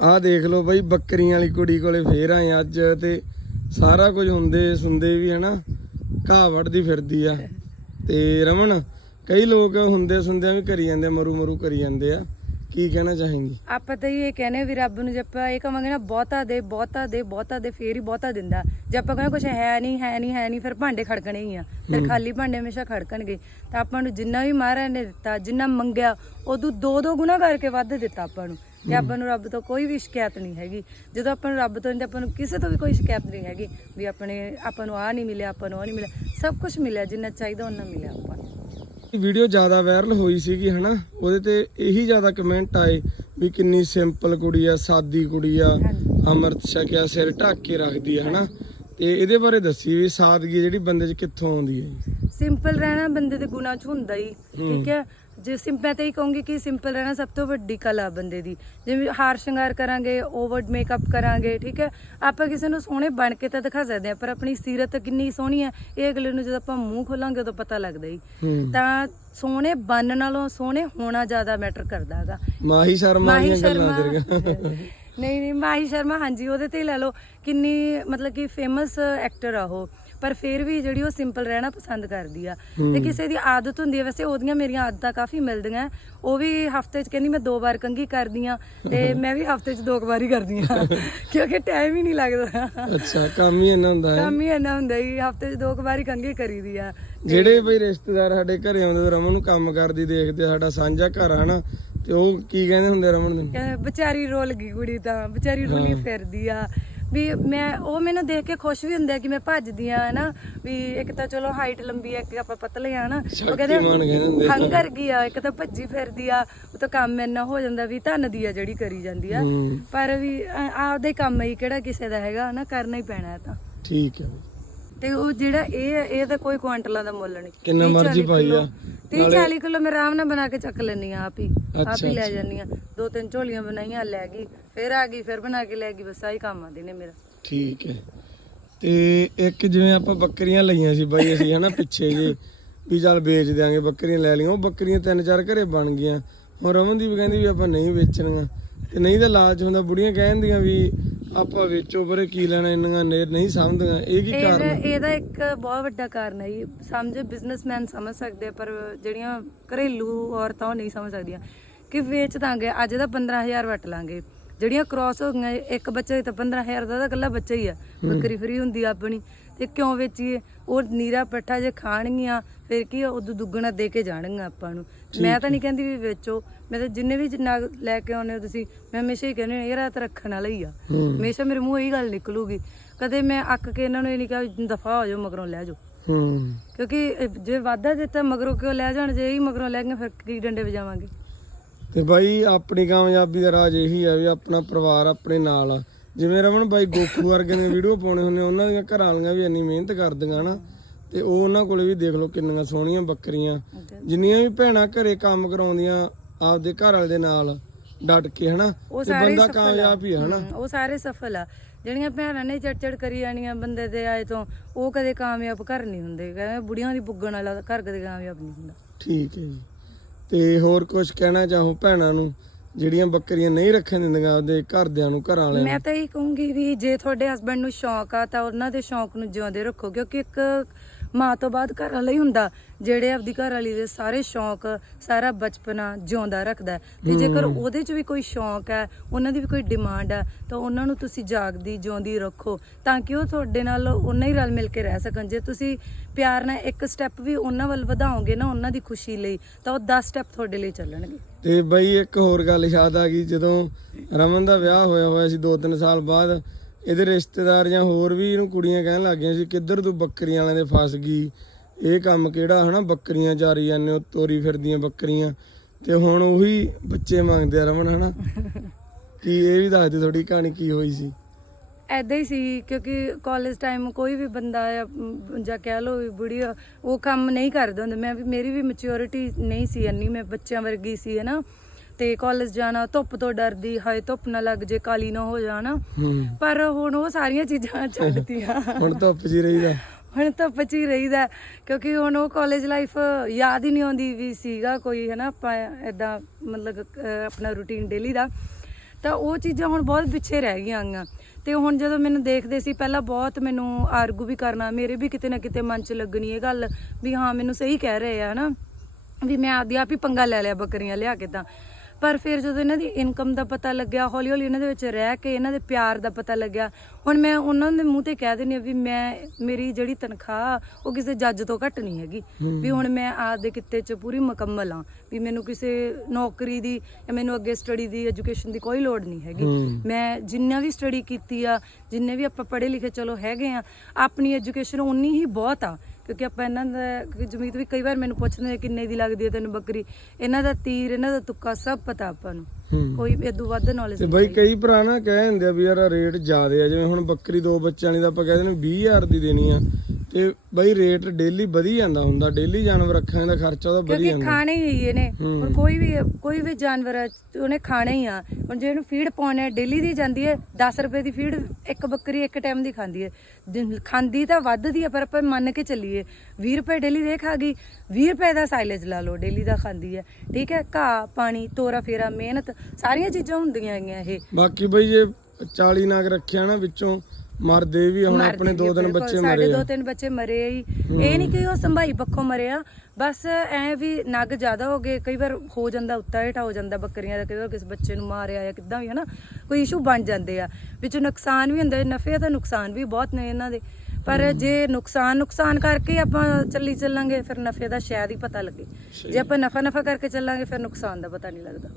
ਆਹ ਦੇਖ ਲਓ ਬਈ ਬੱਕਰੀਆਂ ਵਾਲੀ ਕੁੜੀ ਕੋਲੇ ਫੇਰ ਆਏ ਅੱਜ ਤੇ ਸਾਰਾ ਕੁਝ ਹੁੰਦੇ ਸੁਣਦੇ ਵੀ ਹਨਾ ਘਾਹ ਵੱਢਦੀ ਫਿਰਦੀ ਆ। ਤੇ ਰਮਨ ਕਈ ਲੋਕ ਹੁੰਦੇ ਸੁਣਦੇ ਵੀ ਕਰੀ ਜਾਂਦੇ ਮਰੂ ਮਰੂ ਕਰੀ ਜਾਂਦੇ ਆ। ਕੀ ਕਹਿਣਾ ਚਾहेंगी ਆਪਾਂ ਤਾਂ ਇਹ ਕਹਿੰਦੇ ਵੀ ਰੱਬ ਨੂੰ ਜੇ ਆਪਾਂ ਇਹ ਕਵਾਂਗੇ ਨਾ ਬਹੁਤਾ ਦੇ ਬਹੁਤਾ ਦੇ ਬਹੁਤਾ ਦੇ ਫੇਰ ਹੀ ਬਹੁਤਾ ਦਿੰਦਾ। ਜੇ ਆਪਾਂ ਕਹਿੰਦੇ ਕੁਝ ਹੈ ਨਹੀਂ ਹੈ ਨਹੀਂ ਹੈ ਨਹੀਂ ਫਿਰ ਭਾਂਡੇ ਖੜਕਣੇ ਹੀ ਆ। ਫਿਰ ਖਾਲੀ ਭਾਂਡੇ ਹਮੇਸ਼ਾ ਖੜਕਣਗੇ। ਤਾਂ ਆਪਾਂ ਨੂੰ ਜਿੰਨਾ ਵੀ ਮਹਾਰਾਜ ਨੇ ਦਿੱਤਾ ਜਿੰਨਾ ਮੰਗਿਆ ਉਦੋਂ ਦੋ ਦੋ ਗੁਣਾ ਕਰਕੇ ਵੱਧ ਦਿੱਤਾ ਆਪਾਂ ਨੂੰ। ਤੇ ਆਪਾਂ ਨੂੰ ਰੱਬ ਤੋਂ ਕੋਈ ਵੀ ਸ਼ਿਕਾਇਤ ਨਹੀਂ ਹੈਗੀ। ਜਦੋਂ ਆਪਾਂ ਨੂੰ ਰੱਬ ਤੋਂ ਨਹੀਂ ਆਪਾਂ ਨੂੰ ਕਿਸੇ ਤੋਂ ਵੀ ਕੋਈ ਸ਼ਿਕਾਇਤ ਨਹੀਂ ਹੈਗੀ ਵੀ ਆਪਣੇ ਆਪਾਂ ਨੂੰ ਆ ਨਹੀਂ ਮਿਲਿਆ ਆਪਾਂ ਨੂੰ ਉਹ ਨਹੀਂ ਮਿਲਿਆ। ਸਭ ਕੁਝ ਮਿਲਿਆ ਜਿੰਨਾ ਚਾਹੀਦਾ ਉਹਨਾਂ ਮਿਲਿਆ ਆਪਾਂ ਨੂੰ। ਵੀਡੀਓ ਜ਼ਿਆਦਾ ਵਾਇਰਲ ਹੋਈ ਸੀਗੀ ਹਨਾ? ਉਹਦੇ ਤੇ ਇਹੀ ਜ਼ਿਆਦਾ ਕਮੈਂਟ ਆਏ ਵੀ ਕਿੰਨੀ ਸਿੰਪਲ ਕੁੜੀ ਆ ਸਾਦੀ ਕੁੜੀ ਆ ਅੰਮ੍ਰਿਤ ਛਕਿਆ ਸਿਰ ਢੱਕ ਕੇ ਰੱਖਦੀ ਆ ਹਨਾ? ਤੇ ਇਹਦੇ ਬਾਰੇ ਦੱਸੀ ਵੀ ਸਾਦਗੀ ਜਿਹੜੀ ਬੰਦੇ 'ਚ ਕਿੱਥੋਂ ਆਉਂਦੀ ਹੈ ਸਿੰਪਲ ਰਹਿਣਾ ਬੰਦੇ ਦੇ ਗੁਣਾ ਚ ਹੁੰਦਾ ਹੀ ਠੀਕ ਹੈ? ਜੇ ਸਿੰਪਲ ਤੇ ਹੀ ਕਹੂੰਗੀ ਕਿ ਸਿੰਪਲ ਰਹਿਣਾ ਸਭ ਤੋਂ ਵੱਡੀ ਕਲਾ ਬੰਦੇ ਦੀ। ਜਿਵੇਂ ਹਾਰ ਸ਼ਿੰਗਾਰ ਕਰਾਂਗੇ ਓਵਰ ਮੇਕਅਪ ਕਰਾਂਗੇ ਠੀਕ ਹੈ? ਆਪਾਂ ਕਿਸੇ ਨੂੰ ਸੋਹਣੇ ਬਣ ਕੇ ਤਾਂ ਦਿਖਾ ਸਕਦੇ ਆ ਪਰ ਆਪਣੀ ਸੀਰਤ ਕਿੰਨੀ ਸੋਹਣੀ ਹੈ ਇਹ ਅਗਲੇ ਨੂੰ ਜਦੋਂ ਆਪਾਂ ਮੂੰਹ ਖੋਲਾਂਗੇ ਉਦੋਂ ਪਤਾ ਲੱਗਦਾ ਹੀ। ਤਾਂ ਸੋਹਣੇ ਬਣਨ ਨਾਲੋਂ ਸੋਹਣੇ ਹੋਣਾ ਜ਼ਿਆਦਾ ਮੈਟਰ ਕਰਦਾ ਹੈਗਾ। ਮਾਹੀ ਸ਼ਰਮਾ ਦੀਆਂ ਗੱਲਾਂ ਤੇਰੀਆਂ। ਨਹੀਂ ਨਹੀਂ ਮਾਹੀ ਸ਼ਰਮਾ ਹਾਂਜੀ ਉਹਦੇ ਤੇ ਲੈ ਲਓ। ਕਿੰਨੀ ਮਤਲਬ ਕਿ ਫੇਮਸ ਐਕਟਰ ਆ ਉਹ। ਪਰ ਫਿਰ ਵੀ ਜਿਹੜੀ ਉਹ ਸਿੰਪਲ ਰਹਿਣਾ ਪਸੰਦ ਕਰਦੀ ਆ। ਤੇ ਕਿਸੇ ਦੀ ਆਦਤ ਹੁੰਦੀ ਹੈ ਵੈਸੇ ਉਹਦੀਆਂ ਮੇਰੀਆਂ ਆਦਤਾਂ ਕਾਫੀ ਮਿਲਦੀਆਂ। ਉਹ ਵੀ ਹਫ਼ਤੇ 'ਚ ਕਹਿੰਦੀ ਮੈਂ ਦੋ ਵਾਰ ਕੰਘੀ ਕਰਦੀ ਆ ਤੇ ਮੈਂ ਵੀ ਹਫ਼ਤੇ 'ਚ ਦੋ ਵਾਰ ਹੀ ਕਰਦੀ ਆ। ਕਿਉਂਕਿ ਟਾਈਮ ਹੀ ਨਹੀਂ ਲੱਗਦਾ। ਅੱਛਾ ਕੰਮ ਹੀ ਇਹਨਾਂ ਹੁੰਦਾ ਹੈ। ਕੰਮ ਹੀ ਇੰਨਾ ਹੁੰਦਾ ਹੀ ਹਫ਼ਤੇ 'ਚ ਦੋ ਵਾਰ ਹੀ ਕੰਘੀ ਕਰੀਦੀ ਆ। ਜਿਹੜੇ ਬਈ ਰਿਸ਼ਤੇਦਾਰ ਸਾਡੇ ਘਰੇ ਆਉਂਦੇ ਤੇ ਰਮਨ ਨੂੰ ਕੰਮ ਕਰਦੀ ਦੇਖਦੇ ਸਾਡਾ ਸਾਂਝਾ ਘਰ ਆ ਨਾ ਤੇ ਉਹ ਕੀ ਕਹਿੰਦੇ ਹੁੰਦੇ ਰਮਨ ਨੂੰ? ਵਿਚਾਰੀ ਰੋਲ ਗਈ ਕੁੜੀ ਤਾਂ ਵਿਚਾਰੀ ਰੁਲੀ ਫਿਰਦੀ ਆ। ਵੀ ਮੈਂ ਉਹ ਮੈਨੂੰ ਦੇਖ ਕੇ ਖੁਸ਼ ਵੀ ਹੁੰਦੇ ਆ ਕਿ ਮੈਂ ਭੱਜਦੀ ਆ ਹਨਾ? ਵੀ ਇੱਕ ਤਾਂ ਚਲੋ ਹਾਈਟ ਲੰਬੀ ਆ ਇੱਕ ਆਪਾਂ ਪਤਲੇ ਆ ਨਾ ਉਹ ਕਹਿੰਦੇ। ਹੰਗਰ ਗਈ ਆ। ਇੱਕ ਤਾਂ ਭੱਜੀ ਫਿਰਦੀ ਆ ਉਹ ਤਾਂ ਕੰਮ ਇੰਨਾ ਹੋ ਜਾਂਦਾ ਵੀ ਧੰਨ ਦੀ ਆ ਜਿਹੜੀ ਕਰੀ ਜਾਂਦੀ ਆ। ਪਰ ਵੀ ਆਪਦਾ ਕੰਮ ਹੀ ਕਿਹੜਾ ਕਿਸੇ ਦਾ ਹੈਗਾ ਹਨਾ? ਕਰਨਾ ਹੀ ਪੈਣਾ ਹੈ ਤਾਂ। ਠੀਕ ਹੈ। ਤੇ ਉਹ ਜਿਹੜਾ ਇਹ ਇਹ ਤਾਂ ਕੋਈ ਕੁਆਂਟਲਾਂ ਦਾ ਮੁੱਲ ਨਹੀਂ। ਕਿੰਨਾ ਮਰਜ਼ੀ ਪਾਈ ਆ। ਤੀਹ 40 ਕਿਲੋ ਮੈਂ ਆਰਾਮ ਨਾਲ ਬਣਾ ਕੇ ਚੱਕ ਲੈਣੀ ਆ ਆਪ ਹੀ। ਆਪ ਅੱਛਾ, ਹੀ ਲੈ। ਜਾਨੀ ਆ ਦੋ ਤਿੰਨ ਝੋਲੀਆਂ ਬਣਾਈਆਂ ਲੈ ਗਈ ਫਿਰ ਆ ਗਈ ਫਿਰ ਬਣਾ ਕੇ ਲੈ ਗਈ ਬਸ ਆਹੀ ਕੰਮ ਆਦੇ ਨੇ ਮੇਰਾ। ਠੀਕ ਹੈ। ਤੇ ਇੱਕ ਜਿਵੇਂ ਆਪਾਂ ਬੱਕਰੀਆਂ ਲਈਆਂ ਸੀ ਬਾਈ ਅਸੀਂ ਹਨਾ ਪਿੱਛੇ ਜੇ ਵੀ ਚੱਲ ਵੇਚ ਦਿਆਂਗੇ ਬੱਕਰੀਆਂ ਲੈ ਲਈਆਂ। ਉਹ ਬੱਕਰੀਆਂ ਤਿੰਨ ਚਾਰ ਘਰੇ ਬਣ ਗਈਆਂ। ਹੁਣ ਰਮਨਦੀਪ ਕਹਿੰਦੀ ਵੀ ਆਪਾਂ ਨਹੀਂ ਵੇਚਣੀਆਂ। ਤੇ ਨਹੀਂ ਤਾਂ ਲਾਲਚ ਹੁੰਦਾ ਬੁੜੀਆਂ ਕਹਿੰਦੀਆਂ ਵੀ ਆਪਾਂ ਵੇਚੋ ਪਰੇ ਕੀ ਲੈਣਾ ਇੰਨੀਆਂ ਨੇ ਨਹੀਂ ਸਮਝਦੀਆਂ। ਇਹ ਕੀ ਕਾਰਨ ਇਹਦਾ ਇੱਕ ਬਹੁਤ ਵੱਡਾ ਕਾਰਨ ਹੈ ਜੀ। ਸਮਝ ਬਿਜ਼ਨਸਮੈਨ ਸਮਝ ਸਕਦੇ ਆ, ਪਰ ਜਿਹੜੀਆਂ ਘਰੇਲੂ ਔਰਤਾਂ ਉਹ ਨਹੀਂ ਸਮਝ ਸਕਦੀਆਂ। ਕਿ ਵੇਚ ਦਾਂਗੇ ਅੱਜ ਦਾ 15000 ਵਟ ਲਾਂਗੇ। ਜਿਹੜੀਆਂ ਕ੍ਰਾਸ ਹੋ ਗਈਆਂ ਇੱਕ ਬੱਚਾ ਹੀ ਤਾਂ 15000 ਦਾ ਤਾਂ ਇਕੱਲਾ ਬੱਚਾ ਹੀ ਆ। ਬੱਕਰੀ ਫਰੀ ਹੁੰਦੀ ਆ ਆਪਣੀ। ਤੇ ਕਿਉਂ ਵੇਚੀਏ? ਉਹ ਨੀਰਾ ਪੱਠਾ ਜੇ ਖਾਣਗੀਆਂ ਫਿਰ ਕੀ ਆ, ਉਦੋਂ ਦੁੱਗਣਾ ਦੇ ਕੇ ਜਾਣਗੀਆਂ ਆਪਾਂ ਨੂੰ। ਮੈਂ ਤਾਂ ਨਹੀਂ ਕਹਿੰਦੀ ਵੀ ਵੇਚੋ। ਮੈਂ ਤਾਂ ਜਿੰਨੇ ਵੀ ਨਗ ਲੈ ਕੇ ਆਉਨੇ ਹੋ ਤੁਸੀਂ ਮੈਂ ਹਮੇਸ਼ਾ ਹੀ ਕਹਿੰਦੀ ਹਾਂ, ਇਹ ਰਾਤ ਰੱਖਣ ਵਾਲਾ ਹੀ ਆ। ਹਮੇਸ਼ਾ ਮੇਰੇ ਮੂੰਹ ਇਹੀ ਗੱਲ ਨਿਕਲੂਗੀ। ਕਦੇ ਮੈਂ ਅੱਕ ਕੇ ਇਹਨਾਂ ਨੂੰ ਇਹ ਨਹੀਂ ਕਿਹਾ ਦਫਾ ਹੋ ਜਾਓ ਮਗਰੋਂ ਲੈ ਜਾਓ। ਹੂੰ। ਕਿਉਂਕਿ ਇਹ ਜੇ ਵਾਅਦਾ ਦਿੱਤਾ ਮਗਰੋਂ ਕਿਉਂ ਲੈ ਜਾਣ? ਜੇ ਹੀ ਮਗਰੋਂ ਲੈ ਗਏ ਫਿਰ ਕੀ ਡੰਡੇ ਵਜਾਵਾਂਗੇ? ਤੇ ਬਾਈ ਆਪਣੀ ਕਾਮਯਾਬੀ ਦਾ ਰਾਜ ਇਹੀ ਆ ਵੀ ਆਪਣਾ ਪਰਿਵਾਰ ਆਪਣੇ ਨਾਲ ਆ। ਜਿਵੇਂ ਰਮਨ ਬਾਈ ਗੋਖੂ ਵਰਗੇ ਨੇ ਵੀਡੀਓ ਪਾਉਣੇ ਹੁੰਦੇ ਉਹਨਾਂ ਦੀਆਂ ਘਰਾਂ ਵਾਲੀਆਂ ਵੀ ਇੰਨੀ ਮਿਹਨਤ ਕਰਦੀਆਂ ਨਾ। ਤੇ ਉਹ ਉਹਨਾਂ ਕੋਲੇ ਵੀ ਦੇਖ ਲਓ ਕਿੰਨੀਆਂ ਸੋਹਣੀਆਂ ਬੱਕਰੀਆਂ। ਜਿੰਨੀਆਂ ਵੀ ਭੈਣਾਂ ਘਰੇ ਕੰਮ ਕਰਾਉਂਦੀਆਂ ਆਪਦੇ ਘਰ ਵਾਲੇ ਦੇ ਨਾਲ ਡਟ ਕੇ ਹਨਾ? ਉਹ ਤੇ ਬੰਦਾ। ਕਾਮਯਾਬ ਹੀ ਹਨਾ? ਉਹ ਸਾਰੇ ਸਫਲ ਆ। ਜਿਹੜੀਆਂ ਭੈਣਾਂ ਨੇ ਚੜਚੜ ਕਰੀ ਜਾਣੀਆਂ ਬੰਦੇ ਦੇ ਆਏ ਤੋਂ ਉਹ ਕਦੇ ਕਾਮਯਾਬ ਘਰ ਨਹੀਂ ਹੁੰਦੇ। ਕਹਿੰਦੇ ਬੁੜੀਆਂ ਦੀ ਪੁੱਗਣ ਵਾਲਾ ਘਰ ਕਦੇ ਕਾਮਯਾਬ ਨਹੀਂ ਹੁੰਦਾ। ਠੀਕ ਹੈ ਜੀ। ਤੇ ਹੋਰ ਕੁਝ ਕਹਿਣਾ ਚਾਹੋ ਭੈਣਾਂ ਨੂੰ ਜਿਹੜੀਆਂ ਬੱਕਰੀਆਂ ਨਹੀਂ ਰੱਖਣ ਦਿੰਦੀਆਂ ਆਪਦੇ ਘਰਦਿਆਂ ਨੂੰ ਘਰਾਂ ਵਾਲਿਆਂ ਮੈਂ ਤਾਂ ਇਹ ਕਹੂੰਗੀ ਵੀ ਜੇ ਤੁਹਾਡੇ ਹਸਬੰਡ ਨੂੰ ਸ਼ੌਂਕ ਆ ਤਾਂ ਉਹਨਾਂ ਦੇ ਸ਼ੌਂਕ ਨੂੰ ਜਿਉਂਦੇ ਰੱਖੋ ਕਿਉਂਕਿ ਇੱਕ ਮਾਂ ਤੋਂ ਬਾਅਦ ਘਰ ਵਾਲਾ ਹੀ ਹੁੰਦਾ ਜਿਹੜੇ ਆਪਦੀ ਘਰ ਵਾਲੀ ਦੇ ਸਾਰੇ ਸ਼ੌਂਕ ਸਾਰਾ ਬਚਪਨਾ ਜਿਉਂਦਾ ਰੱਖਦਾ। ਤੇ ਜੇਕਰ ਉਹਦੇ 'ਚ ਵੀ ਕੋਈ ਸ਼ੌਂਕ ਹੈ ਉਹਨਾਂ ਦੀ ਵੀ ਕੋਈ ਡਿਮਾਂਡ ਹੈ ਤਾਂ ਉਹਨਾਂ ਨੂੰ ਤੁਸੀਂ ਜਾਗਦੀ ਜਿਉਂਦੀ ਰੱਖੋ ਤਾਂ ਕਿ ਉਹ ਤੁਹਾਡੇ ਨਾਲ ਉਹਨਾਂ ਹੀ ਰਲ ਮਿਲ ਕੇ ਰਹਿ ਸਕਣ। ਜੇ ਤੁਸੀਂ ਪਿਆਰ ਨਾਲ ਇੱਕ ਸਟੈਪ ਵੀ ਉਹਨਾਂ ਵੱਲ ਵਧਾਓਗੇ ਨਾ ਉਹਨਾਂ ਦੀ ਖੁਸ਼ੀ ਲਈ ਤਾਂ ਉਹ 10 ਸਟੈਪ ਤੁਹਾਡੇ ਲਈ ਚੱਲਣਗੇ। ਤੇ ਬਈ ਇੱਕ ਹੋਰ ਗੱਲ ਯਾਦ ਆ ਗਈ ਜਦੋਂ ਰਮਨ ਦਾ ਵਿਆਹ ਹੋਇਆ ਹੋਇਆ ਸੀ 2-3 ਸਾਲ ਬਾਅਦ ਇਹਦੇ ਰਿਸ਼ਤੇਦਾਰ ਜਾਂ ਹੋਰ ਵੀ ਇਹਨੂੰ ਕੁੜੀਆਂ ਕਹਿਣ ਲੱਗ ਗਈਆਂ ਸੀ ਕਿੱਧਰ ਤੂੰ ਬੱਕਰੀਆਂ ਵਾਲਿਆਂ ਦੇ ਫਸ ਗਈ? ਇਹ ਕੰਮ ਕਿਹੜਾ ਹਨਾ? ਬੱਕਰੀਆਂ ਚਾਰੀ ਜਾਂਦੇ ਹੋ ਤੋਰੀ ਫਿਰਦੀਆਂ ਬੱਕਰੀਆਂ। ਤੇ ਹੁਣ ਉਹੀ ਬੱਚੇ ਮੰਗਦੇ ਆ ਰਮਨ ਹਨਾ? ਕੀ ਇਹ ਵੀ ਦੱਸ ਦੇ ਥੋੜੀ ਕਹਾਣੀ ਕੀ ਹੋਈ ਸੀ? ਐਦਾਂ ਹੀ ਸੀ ਕਿਉਂਕਿ ਕਾਲਜ ਟਾਈਮ ਕੋਈ ਵੀ ਬੰਦਾ ਜਾਂ ਕਹਿ ਲੋ ਬੁੜੀ ਉਹ ਕੰਮ ਨਹੀਂ ਕਰਦਾ ਹੁੰਦਾ। ਮੈਂ ਵੀ ਮੇਰੀ ਵੀ ਮੈਚੁਰਿਟੀ ਨਹੀਂ ਸੀ ਇੰਨੀ ਮੈਂ ਬੱਚਿਆਂ ਵਰਗੀ ਸੀ ਹੈ ਨਾ ਤੇ ਕਾਲਜ ਜਾਣਾ ਧੁੱਪ ਤੋਂ ਡਰਦੀ ਹਾਏ ਧੁੱਪ ਨਾ ਲੱਗ ਜੇ ਕਾਲੀ ਨਾ ਹੋ ਜਾਣਾ। ਪਰ ਹੁਣ ਉਹ ਸਾਰੀਆਂ ਚੀਜ਼ਾਂ ਛੱਡਤੀਆਂ ਹੁਣ ਧੁੱਪ 'ਚ ਹੀ ਰਹੀਦਾ। ਹੁਣ ਤਾਂ ਬਚੀ ਰਹੀਦਾ ਕਿਉਂਕਿ ਹੁਣ ਉਹ ਕਾਲਜ ਲਾਈਫ ਯਾਦ ਹੀ ਨਹੀਂ ਆਉਂਦੀ ਵੀ ਸੀਗਾ ਕੋਈ ਹੈ ਨਾ ਆਪਾਂ ਐਦਾਂ ਮਤਲਬ ਆਪਣਾ ਰੂਟੀਨ ਡੇਲੀ ਦਾ। ਤਾਂ ਉਹ ਚੀਜ਼ਾਂ ਹੁਣ ਬਹੁਤ ਪਿੱਛੇ ਰਹਿ ਗਈਆਂ ਗੀਆਂ ਤੇ ਹੁਣ ਜਦੋਂ ਮੈਨੂੰ ਦੇਖਦੇ ਸੀ ਪਹਿਲਾਂ ਬਹੁਤ ਮੈਨੂੰ ਆਰਗੂ ਵੀ ਕਰਨਾ ਮੇਰੇ ਵੀ ਕਿਤੇ ਨਾ ਕਿਤੇ ਮਨ 'ਚ ਲੱਗਣੀ ਇਹ ਗੱਲ ਵੀ ਹਾਂ ਮੈਨੂੰ ਸਹੀ ਕਹਿ ਰਹੇ ਆ ਹਨਾ। ਵੀ ਮੈਂ ਆਪਦੀ ਆਪ ਹੀ ਪੰਗਾ ਲੈ ਲਿਆ ਬੱਕਰੀਆਂ ਲਿਆ ਕੇ ਤਾਂ। ਪਰ ਫਿਰ ਜਦੋਂ ਇਹਨਾਂ ਦੀ ਇਨਕਮ ਦਾ ਪਤਾ ਲੱਗਿਆ ਹੌਲੀ ਹੌਲੀ ਇਹਨਾਂ ਦੇ ਵਿੱਚ ਰਹਿ ਕੇ ਇਹਨਾਂ ਦੇ ਪਿਆਰ ਦਾ ਪਤਾ ਲੱਗਿਆ। ਹੁਣ ਮੈਂ ਉਹਨਾਂ ਦੇ ਮੂੰਹ ਤੇ ਕਹਿ ਦਿੰਦੀ ਹਾਂ ਵੀ ਮੈਂ ਮੇਰੀ ਜਿਹੜੀ ਤਨਖਾਹ ਉਹ ਕਿਸੇ ਜੱਜ ਤੋਂ ਘੱਟ ਨਹੀਂ ਹੈਗੀ। ਵੀ ਹੁਣ ਮੈਂ ਆਪਦੇ ਕਿੱਤੇ 'ਚ ਪੂਰੀ ਮੁਕੰਮਲ ਆ ਵੀ ਮੈਨੂੰ ਕਿਸੇ ਨੌਕਰੀ ਦੀ ਜਾਂ ਮੈਨੂੰ ਅੱਗੇ ਸਟੱਡੀ ਦੀ ਐਜੂਕੇਸ਼ਨ ਦੀ ਕੋਈ ਲੋੜ ਨਹੀਂ ਹੈਗੀ। ਮੈਂ ਜਿੰਨਾ ਵੀ ਸਟੱਡੀ ਕੀਤੀ ਆ ਜਿੰਨੇ ਵੀ ਆਪਾਂ ਪੜ੍ਹੇ ਲਿਖੇ ਚਲੋ ਹੈਗੇ ਆ ਆਪਣੀ ਐਜੂਕੇਸ਼ਨ ਉਨੀ ਹੀ ਬਹੁਤ ਆ ਕਿਉਂਕਿ ਆਪਾਂ ਇਹਨਾਂ ਦਾ ਜਮੀਤ ਵੀ ਕਈ ਵਾਰ ਮੈਨੂੰ ਪੁੱਛਦੇ ਨੇ ਕਿੰਨੇ ਦੀ ਲੱਗਦੀ ਹੈ ਤੈਨੂੰ ਬੱਕਰੀ। ਇਹਨਾਂ ਦਾ ਤੀਰ ਇਹਨਾਂ ਦਾ ਤੁੱਕਾ ਸਭ ਪਤਾ ਆਪਾਂ ਨੂੰ। ਕੋਈ ਇਦੋਂ ਵੱਧ ਨੌਲੇਜ ਤੇ ਬਈ ਕਈ ਭਰਾ ਨਾ ਕਹਿ ਦਿੰਦੇ ਆ ਵੀ ਯਾਰ ਰੇਟ ਜ਼ਿਆਦੇ ਆ ਜਿਵੇਂ ਹੁਣ ਬੱਕਰੀ ਦੋ ਬੱਚਿਆਂ ਦੀ ਤਾਂ ਆਪਾਂ ਕਹਿੰਦੇ ਨੇ 20000 ਦੀ ਦੇਣੀ ਆ। ਤੇ ਬਈ ਰੇਟ ਡੇਲੀ ਵਧੀ ਜਾਂਦਾ ਹੁੰਦਾ ਡੇਲੀ ਜਾਨਵਰ ਰੱਖਣ ਦਾ ਖਰਚਾ ਉਹਦਾ ਵਧੀ ਕਿਉਂਕਿ ਜਾਂਦਾ। ਖਾਣੇ ਹੀ ਇਹ ਨੇ ਹੂੰ। ਹੁਣ ਕੋਈ ਵੀ ਕੋਈ ਵੀ ਜਾਨਵਰ ਉਹਨੇ ਖਾਣੇ ਹੀ ਆ। ਹੁਣ ਜੇ ਇਹਨੂੰ ਫੀਡ ਪਾਉਣੇ ਡੇਲੀ ਦੀ ਜਾਂਦੀ ਹੈ 10 ਰੁਪਏ ਦੀ ਫੀਡ ਇੱਕ ਬੱਕਰੀ ਇੱਕ ਟਾਈਮ ਦੀ ਖਾਂਦੀ ਹੈ। ਦਿਨ- ਖਾਂਦੀ ਤਾਂ ਵੱਧਦੀ ਹੈ ਪਰ ਆਪਾਂ ਮੰਨ ਕੇ ਚੱਲੀਏ 20 ਰੁਪਏ ਡੇਲੀ ਦੇ ਖਾ ਗਈ 20 ਰੁਪਏ ਦਾ ਸਾਈਲੇਜ ਲਾ ਲਓ ਡੇਲੀ ਦਾ ਖਾਂਦੀ ਹੈ। ਠੀਕ ਹੈ ਘਾਹ ਪਾਣੀ ਤੋਰਾ ਫੇਰਾ ਮਿਹਨਤ ਸਾਰੀਆਂ ਚੀਜ਼ਾਂ ਹੁੰਦੀਆਂ ਹੈਗੀਆਂ ਇਹ। ਬਾਕੀ ਬਈ ਜੇ 40 ਨਾਗ ਰੱਖਿਆ ਨਾ ਵਿੱਚੋਂ ਮਰਦੇ ਵੀ ਹੁਣ ਆਪਣੇ ਦੋ ਦਿਨ। ਬੱਚੇ ਸਾਡੇ ਮਰੇ ਦੋ ਆ। ਤਿੰਨ ਬੱਚੇ ਮਰੇ ਆ ਹੀ ਇਹ ਨਹੀਂ ਕਿ ਉਹ ਸੰਭਾਈ ਪੱਖੋਂ ਮਰੇ ਆ ਬਸ ਐ ਵੀ ਨਗ ਜ਼ਿਆਦਾ ਹੋ ਗਏ ਕਈ ਵਾਰ ਹੋ ਜਾਂਦਾ ਉੱਤਾ ਹੇਠਾਂ ਹੋ ਜਾਂਦਾ ਬੱਕਰੀਆਂ ਦਾ ਕਈ ਵਾਰ ਕਿਸੇ ਬੱਚੇ ਨੂੰ ਮਾਰਿਆ ਜਾਂ ਕਿੱਦਾਂ ਵੀ ਹਨਾ? ਕੋਈ ਇਸ਼ੂ ਬਣ ਜਾਂਦੇ ਆ। ਵਿੱਚ ਨੁਕਸਾਨ ਵੀ ਹੁੰਦਾ ਨਫੇ ਤਾਂ ਨੁਕਸਾਨ ਵੀ ਬਹੁਤ ਨੇ ਇਹਨਾਂ ਦੇ। ਪਰ ਜੇ ਨੁਕਸਾਨ ਨੁਕਸਾਨ ਕਰਕੇ ਆਪਾਂ ਚੱਲੀ ਚੱਲਾਂਗੇ ਫਿਰ ਨਫੇ ਦਾ ਸ਼ਾਇਦ ਹੀ ਪਤਾ ਲੱਗੇ। ਜੇ ਆਪਾਂ ਨਫਾ ਨਫਾ ਕਰਕੇ ਚੱਲਾਂਗੇ ਫਿਰ ਨੁਕਸਾਨ ਦਾ ਪਤਾ ਨਹੀਂ ਲੱਗਦਾ।